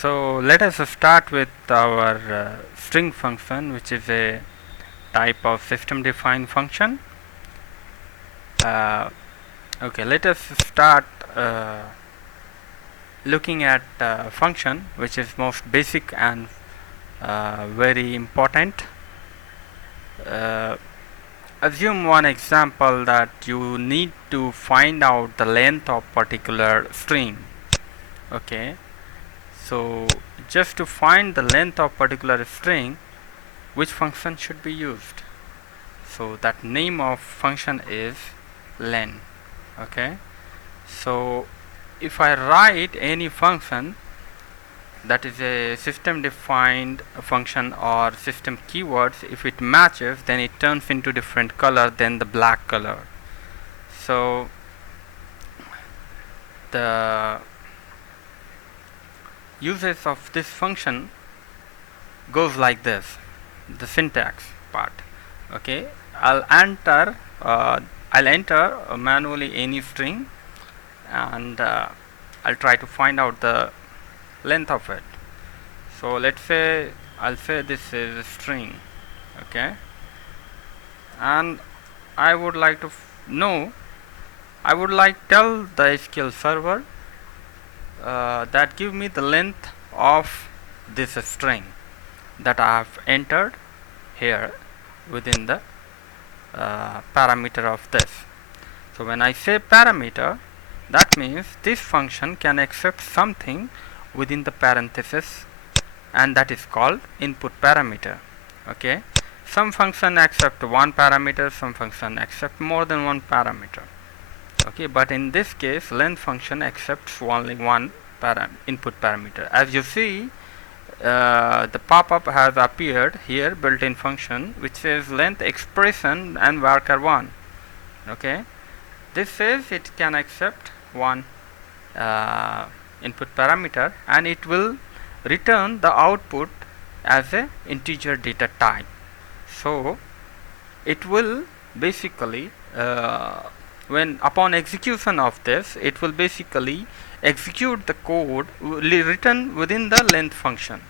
So let us start with our string function, which is a type of system defined function. Okay, let us start looking at function, which is most basic and very important. uh, Assume one example that you need to find out the length of particular string. Okay, so just to find the length of particular string, which function should be used? So that name of function is len. Okay, so if I write any function that is a system defined function or system keywords, if it matches, then it turns into different color than the black color. So the uses of this function goes like this, the syntax part. Okay, I'll enter manually any string, and I'll try to find out the length of it. So let's say I'll say this is a string. Okay, and I would like to know, I would like tell the SQL server that give me the length of this string that I have entered here within the parameter of this. So when I say parameter, that means this function can accept something within the parenthesis, and that is called input parameter. Okay, some function accept one parameter, some function accept more than one parameter. Okay, but in this case length function accepts only one input parameter. As you see, the pop-up has appeared here, built-in function, which says length expression and varchar1. Okay, this says it can accept one input parameter, and it will return the output as a integer data type. So it will basically when upon execution of this, it will basically execute the code written within the length function.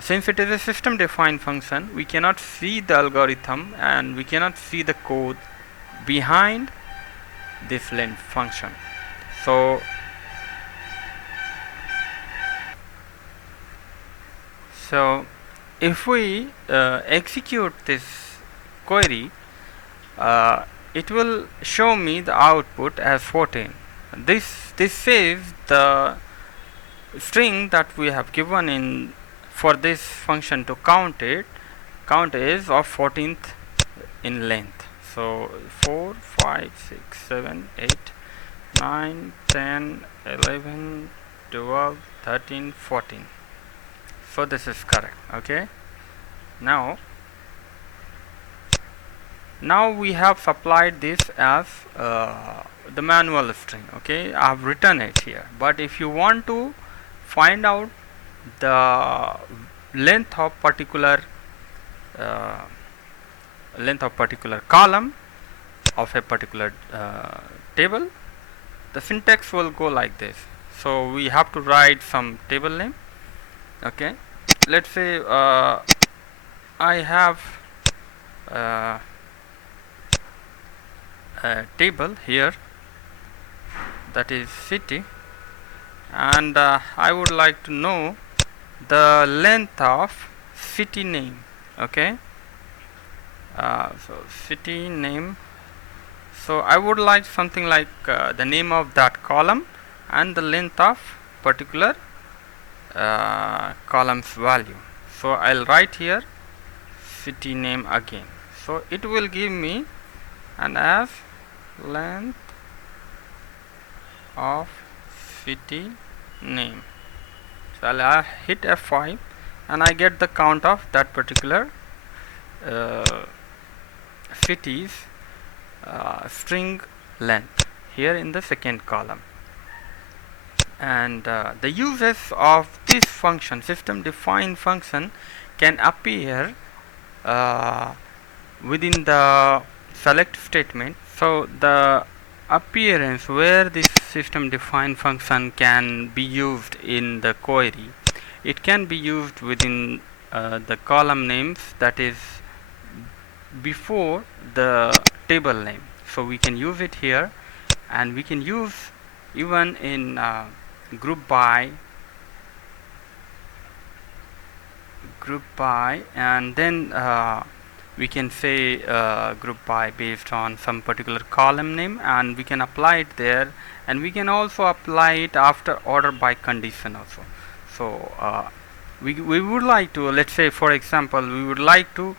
Since it is a system defined function, we cannot see the algorithm and we cannot see the code behind this length function. So if we execute this query, it will show me the output as 14. This says the string that we have given in for this function to count is of 14th in length. So 4, 5, 6, 7, 8, 9, 10, 11, 12, 13, 14. So this is correct. Okay, now we have supplied this as the manual string. Okay, I have written it here, but if you want to find out the length of particular column of a particular table, the syntax will go like this. So we have to write some table name. Okay, let's say I have a table here that is city, and I would like to know the length of city name. Okay, so city name, so I would like something like the name of that column and the length of particular column's value. So I'll write here city name again. So it will give me an as length of city name. So I'll hit F5 and I get the count of that particular city's string length here in the second column. And the uses of this function, system defined function, can appear within the select statement. So the appearance where this system defined function can be used in the query it can be used within the column names that is before the table name. So we can use it here, and we can use even in group by, and then we can say group by based on some particular column name, and we can apply it there, and we can also apply it after order by condition also. So we would like to, let's say for example, we would like to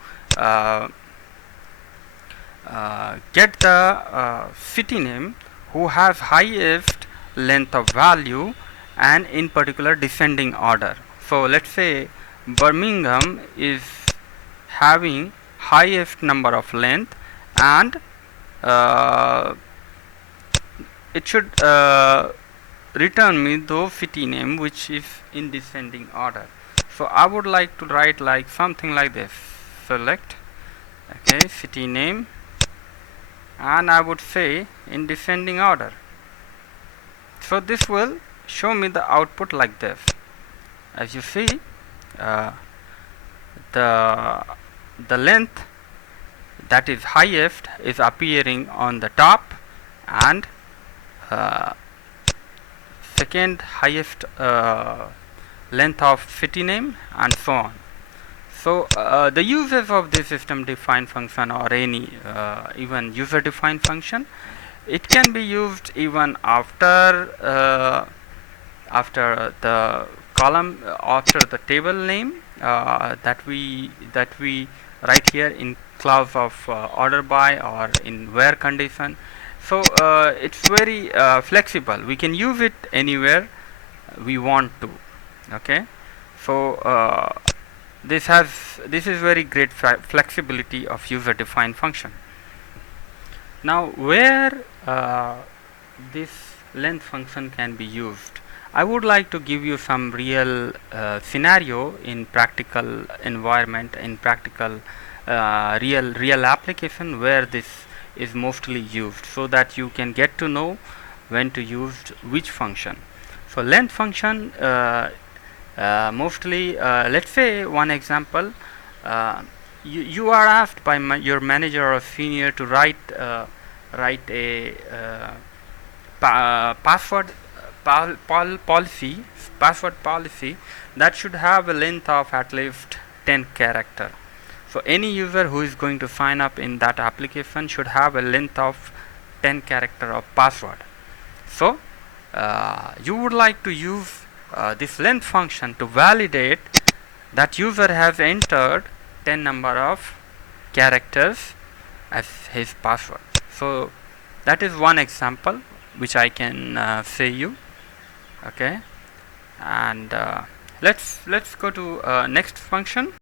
get the city name who has highest length of value and in particular descending order. So let's say Birmingham is having highest number of length, and it should return me the city name which is in descending order. So I would like to write like something like this: select, okay, city name, and I would say in descending order. So this will show me the output like this. As you see, uh, the length that is highest is appearing on the top, and second highest length of city name, and so on. So the uses of this system defined function, or any even user defined function, it can be used even after the column, after the table name that we write here in clause of order by or in where condition. So it's very flexible. We can use it anywhere we want to. Okay, so this is very great flexibility of user defined function. Now where this length function can be used, I would like to give you some real scenario in practical environment, in practical real application where this is mostly used, so that you can get to know when to use which function. So length function mostly, let's say one example, you are asked by your manager or senior to write a password policy that should have a length of at least 10 character. So any user who is going to sign up in that application should have a length of 10 character of password. So you would like to use this length function to validate that user has entered 10 number of characters as his password. So that is one example which I can say you. Okay, and let's go to next function.